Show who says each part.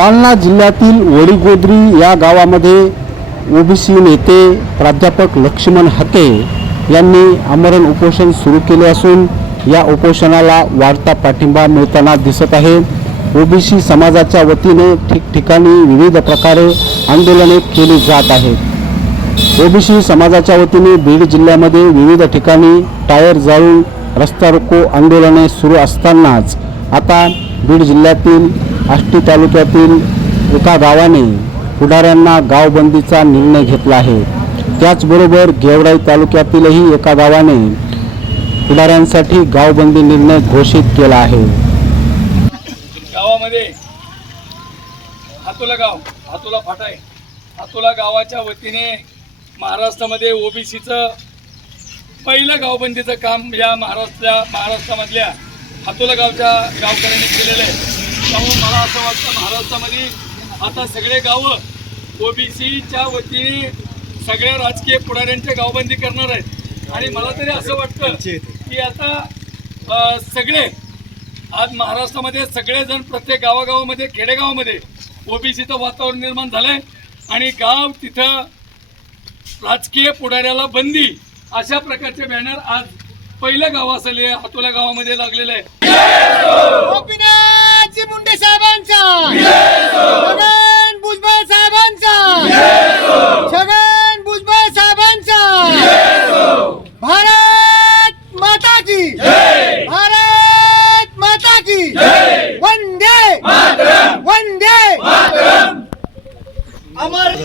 Speaker 1: जालना जिल्ह्यातील वडीगोद्री या गावामध्ये ओबीसी नेते प्राध्यापक लक्ष्मण हके यांनी आमरण उपोषण सुरू केले असून या उपोषणाला वाढता पाठिंबा मिळताना दिसत आहे. ओबीसी समाजाच्या वतीने ठिकठिकाणी विविध प्रकारे आंदोलने केली जात आहेत. ओबीसी समाजाच्या वतीने बीड जिल्ह्यामध्ये विविध ठिकाणी टायर जाळून रस्ता रोको आंदोलने सुरू असतानाच आता बीड जिल्ह्यातील आष्टी तालुक्यातील एका गावाने पुढाऱ्यांना गावबंदीचा निर्णय घेतला आहे. त्याचबरोबर गेवराई तालुक्यातीलही एका गावाने पुढाऱ्यांसाठी गावबंदी निर्णय घोषित केला आहे.
Speaker 2: गावामध्ये हातोला गाव हातोला फाटा आहे. हातोला गावाच्या वतीने महाराष्ट्रामध्ये ओबीसीचं पहिलं गावबंदीचं काम या महाराष्ट्रा महाराष्ट्रामधल्या हातोला गावच्या गावकऱ्यांनी केलेलं आहे. असं वाटतं महाराष्ट्रामध्ये. आता सगळे गावं ओबीसीच्या वतीने सगळ्या राजकीय पुढाऱ्यांच्या गावबंदी करणार आहेत. आणि मला तरी असं वाटतं की आता सगळे आज महाराष्ट्रामध्ये सगळेजण प्रत्येक गावागावामध्ये खेडेगावामध्ये ओबीसीचं वातावरण निर्माण झालंय. आणि गाव तिथं राजकीय पुढाऱ्याला बंदी अशा प्रकारचे बॅनर आज पहिलं गाव असेल हातोल्या गावामध्ये लागलेलं आहे
Speaker 3: की भारत माता की वंदे वंदे अमर